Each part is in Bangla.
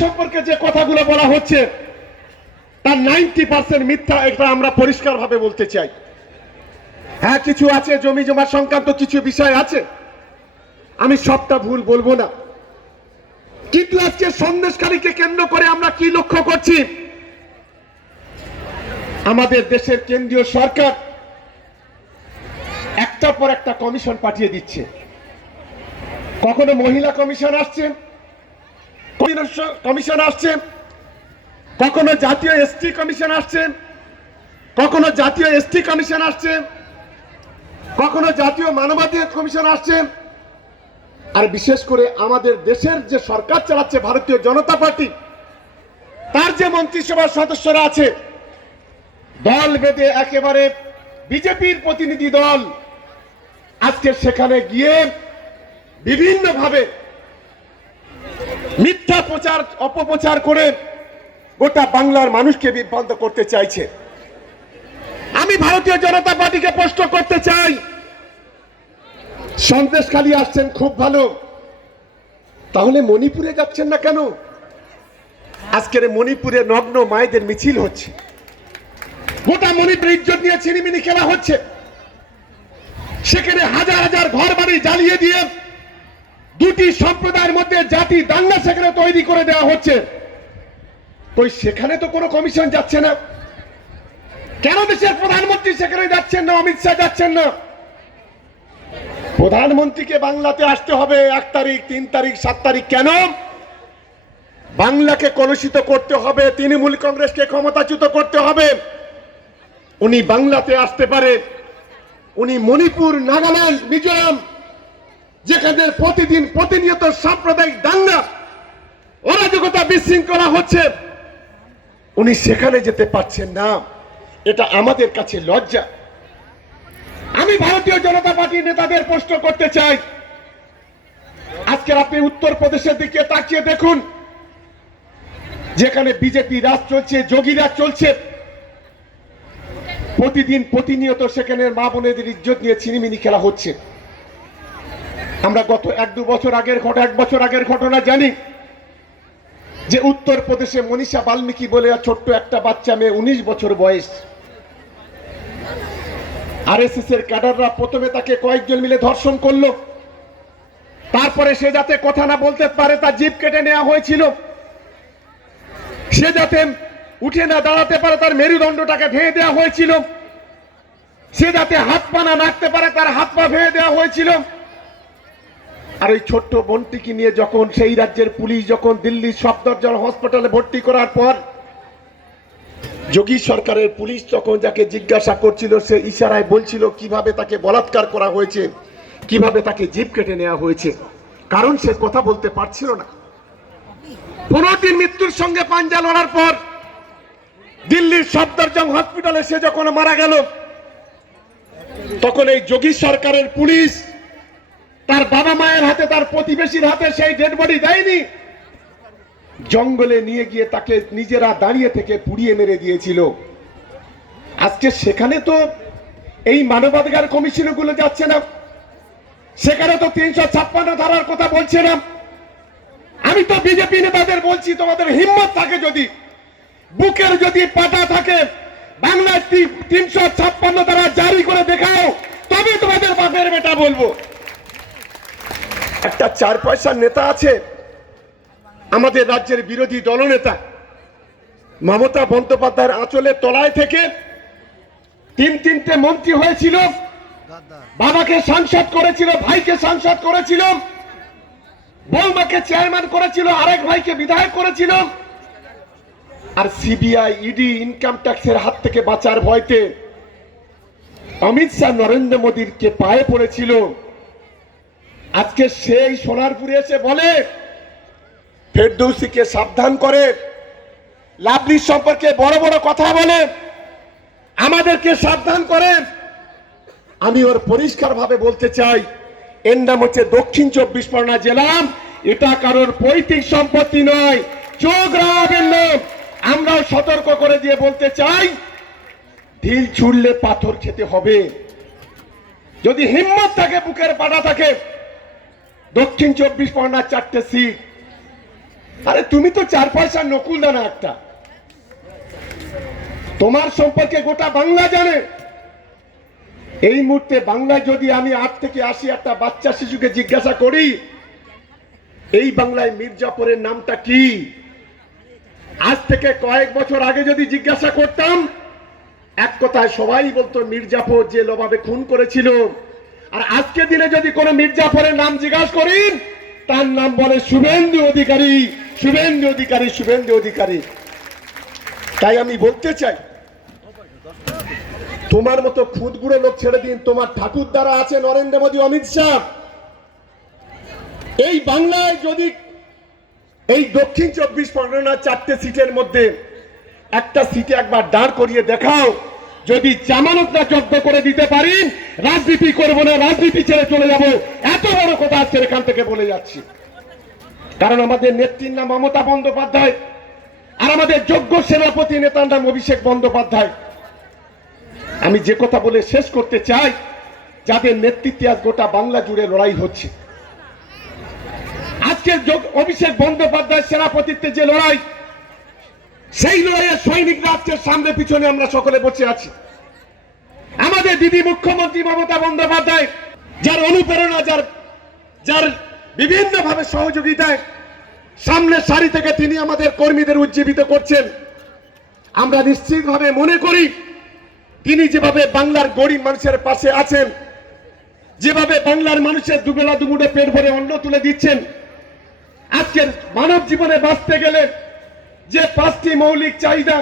সম্পর্কে যে কথাগুলো বলা হচ্ছে, তার নাইনটি পার্সেন্ট মিথ্যা এটা আমরা পরিষ্কারভাবে বলতে চাই। হ্যাঁ কিছু আছে, জমি জমা সংক্রান্ত কিছু বিষয় আছে? আমি সবটা ভুল বলব না। কিন্তু আজকে সন্দেশকারীকে কেন্দ্র করে আমরা কি লক্ষ্য করছি? আমাদের দেশের কেন্দ্রীয় সরকার একটার পর একটা কমিশন পাঠিয়ে দিচ্ছে। কখনো মহিলা কমিশন আসছে কমিশন আসছে। কখনো জাতীয় এসটি কমিশন আসছে। কখনো জাতীয় এসটি কমিশন আসছে। কখনো জাতীয় মানবাধিকার কমিশন আসছে। আর বিশেষ করে আমাদের দেশের যে সরকার চালাচ্ছে ভারতীয় জনতা পার্টি, তার যে মন্ত্রিসভার সদস্যরা আছে, দল বেঁধে একেবারে বিজেপির প্রতিনিধি দল, আজকে সেখানে গিয়ে বিভিন্নভাবে মিথ্যা প্রচার, অপপ্রচার করে গোটা বাংলার মানুষকে বিভ্রান্ত করতে চাইছে। আমি ভারতীয় জনতা পার্টিকে প্রশ্ন করতে চাই। সন্দেশখালী আসছেন, খুব ভালো। তাহলে মণিপুরে যাচ্ছেন না কেন? আজকের মণিপুরে নগ্ন মায়েদের মিছিল হচ্ছে। গোটা মণিপুর ইজ্জত নিয়ে ছিনিমিনি খেলা হচ্ছে। সেখানে হাজার হাজার ঘর বাড়ি জ্বালিয়ে দিয়ে দুটি সম্প্রদায়ের মধ্যে জাতি দাঙ্গা সেখানে তৈরি করে দেওয়া হচ্ছে। ওই সেখানে তো কোনো কমিশন যাচ্ছে না। কেন দেশের প্রধানমন্ত্রী সেখানে যাচ্ছেন না, অমিত শাহ যাচ্ছেন না? প্রধানমন্ত্রীকে বাংলাতে আসতে হবে এক তারিখ, তিন তারিখ, সাত তারিখ কেন? বাংলাকে কলুষিত করতে হবে, তৃণমূল কংগ্রেসকে ক্ষমতাচ্যুত করতে হবে। উনি বাংলাতে আসতে পারে। উনি মণিপুর, নাগাল্যান্ড, মিজোরাম যেখানে প্রতিদিন প্রতিনিয়ত সাম্প্রদায়িক দাঙ্গা, অরাজকতা বিশৃঙ্খলা হচ্ছে, উনি সেখানে যেতে পারছেন না। এটা আমাদের কাছে লজ্জা। আমি ভারতীয় জনতা পার্টির নেতাদের প্রশ্ন করতে চাই। আজকের আপনি উত্তরপ্রদেশের দিকে তাকিয়ে দেখুন। যেখানে বিজেপি রাজ চলছে যোগীরা চলছে। প্রতিদিন প্রতিনিয়ত সেখানে মা বোনেদের ইজ্জত নিয়ে চিনিমিনি খেলা হচ্ছে। আমরা গত এক দু বছর আগের ঘটনা এক বছর আগের ঘটনা জানি। যে উত্তরপ্রদেশে মনীষা বাল্মীকি বলে ছোট্ট একটা বাচ্চা মেয়ে উনিশ বছর বয়স। আরএসএস এর ক্যাডাররা প্রথমে তাকে কয়েকজন মিলে ধর্ষণ করল। তারপরে সে যাতে কথা না বলতে পারে, তার জিপ কেটে নেওয়া হয়েছিল। সে যাতে উঠে না দাঁড়াতে পারে, তার মেরুদণ্ডটাকে ভেঙে দেওয়া হয়েছিল। সে যাতে হাত পা না নাড়তে পারে, তার হাত পা ভেঙে দেওয়া হয়েছিল। আর ওই ছোট্ট বোনটিকে নিয়ে যখন সেই রাজ্যের পুলিশ যখন দিল্লির সফদরজং হসপিটালে ভর্তি করার পর, যোগী সরকারের পুলিশ তখন যাকে জিজ্ঞাসা করছিল, সে ইশারায় বলছিল, কীভাবে তাকে বলাৎকার করা হয়েছে? কীভাবে তাকে জিপ কেটে নেওয়া হয়েছে? কারণ সে কথা বলতে পারছিল না। পনেরো মৃত্যুর সঙ্গে পাঞ্জা লড়ার পর, দিল্লির সফদরজং হসপিটালে সে যখন মারা গেল, তখন এই যোগী সরকারের পুলিশ তার বাবা মায়ের হাতে, তার প্রতিবেশীর হাতে সেই ডেড বডি দেয়নি। জঙ্গলে নিয়ে গিয়ে তাকে নিজেরা দাঁড়িয়ে থেকে পুড়িয়ে মেরে দিয়েছিল। আজকে সেখানে তো এই মানবাধিকার কমিশনগুলো যাচ্ছে না। সেখানে তো তিনশো ছাপ্পান্ন ধারার কথা বলছে না। আমি তো বিজেপি নেতাদের বলছি, তোমাদের হিম্মত থাকে যদি, বুকের যদি পাটা থাকে বাংলার তিনশো ছাপ্পান্ন ধারা জারি করে দেখাও তবে তোমাদের বাপের বেটা বলব। একটা চার পয়সার নেতা আছে, আমাদের রাজ্যের বিরোধী দলনেতা, মমতা বন্দ্যোপাধ্যায়ের আঁচলের তলায় থেকে তিন তিনটে মন্ত্রী হয়েছিল, বাবাকে সাংসদ করেছিল, ভাইকে সাংসদ করেছিল, বৌমাকে চেয়ারম্যান করেছিল, আরেক ভাইকে বিধায়ক করেছিল, আর সিবিআই ইডি ইনকাম ট্যাক্সের হাত থেকে বাঁচার ভয়তে অমিত শাহ নরেন্দ্র মোদীর কে পায়ে পড়েছিল। আজকে সেই সোনারপুরে এসে বলে, ফেরদৌসিকে সাবধান করে লাভলির সম্পর্কে বড় বড় কথা বলে, আমাদেরকে সাবধান করে। আমি ওর পরিষ্কার ভাবে বলতে চাই, এর নাম হচ্ছে দক্ষিণ চব্বিশ পরগনা জেলা, এটা কারোর পৈতৃক সম্পত্তি নয়, চোখ রাখবেন না। আমরাও সতর্ক করে দিয়ে বলতে চাই, ঢিল ছুড়লে পাথর খেতে হবে। যদি হিম্মত থাকে, বুকের পাটা থাকে দক্ষিণ চব্বিশ পরগনার চারটে সিট আরে তুমি তো চার পয়সা নকুল দানা একটা। তোমার সম্পর্কে গোটা বাংলা জানে। এই মুহূর্তে বাংলায় যদি আমি আট থেকে আশি একটা বাচ্চা শিশুকে জিজ্ঞাসা করি, এই বাংলায় মির্জাপুরের নামটা কি? আজ থেকে কয়েক বছর আগে যদি জিজ্ঞাসা করতাম, এক কথায় সবাই বলতো মির্জাফর যে লোভাবে খুন করেছিল। আর আজকে দিনে যদি কোনো মির্জাফরের নাম জিজ্ঞাসা করি তার নাম বলে শুভেন্দু অধিকারী শুভেন্দু অধিকারী শুভেন্দু অধিকারী। তাই আমি বলতে চাই, তোমার মতো খুদগুড়ো লোক ছেড়ে দিন, তোমার ঠাকুর দ্বারা আছে নরেন্দ্র মোদী, অমিত শাহ। এই বাংলায় যদি এই দক্ষিণ চব্বিশ পরগনার চারটে সিটের মধ্যে একটা সিটে একবার দাঁড় করিয়ে দেখাও যদি জামানতটা জব্দ করে দিতে পারি, রাজনীতি করব না, রাজনীতি ছেড়ে চলে যাব। এত বড় কথা আজকে এখান থেকে বলে যাচ্ছি। কারণ আমাদের নেত্রীর নাম মমতা বন্দ্যোপাধ্যায়, আর আমাদের যোগ্য সেনাপতি নেতার নাম অভিষেক বন্দ্যোপাধ্যায়। আমি যে কথা বলে শেষ করতে চাই, যাদের নেতৃত্বে আজ গোটা বাংলা জুড়ে লড়াই হচ্ছে। আজকের অভিষেক বন্দ্যোপাধ্যায় সেনাপতিত্বে যে লড়াই সেই লড়াইয়ের সৈনিকরা আজকের সামনে পিছনে আমরা সকলে বসে আছি। আমাদের দিদি মুখ্যমন্ত্রী মমতা বন্দ্যোপাধ্যায়, যার অনুপ্রেরণা, যার যার বিভিন্ন ভাবে সহযোগিতায় সামনের সারি থেকে তিনি আমাদের কর্মীদের উজ্জীবিত করছেন। আমরা নিশ্চিতভাবে মনে করি, তিনি যেভাবে বাংলার গরিব মানুষের পাশে আছেন, যেভাবে বাংলার মানুষের দুবেলা দুমুঠে পেট ভরে অন্ন তুলে দিচ্ছেন, আজকের মানব জীবনে বাঁচতে গেলে যে পাঁচটি মৌলিক চাহিদা,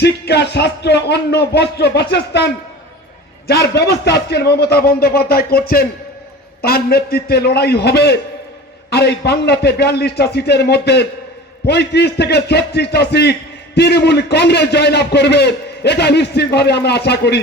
শিক্ষা, স্বাস্থ্য, অন্ন, বস্ত্র, বাসস্থান, যার ব্যবস্থা আজকের মমতা বন্দ্যোপাধ্যায় করছেন, তার নেতৃত্বে লড়াই হবে। আর এই বাংলাতে বিয়াল্লিশটা সিটের মধ্যে পঁয়ত্রিশ থেকে ছত্রিশটা সিট তৃণমূল কংগ্রেস জয়লাভ করবে, এটা নিশ্চিতভাবে আমরা আশা করি।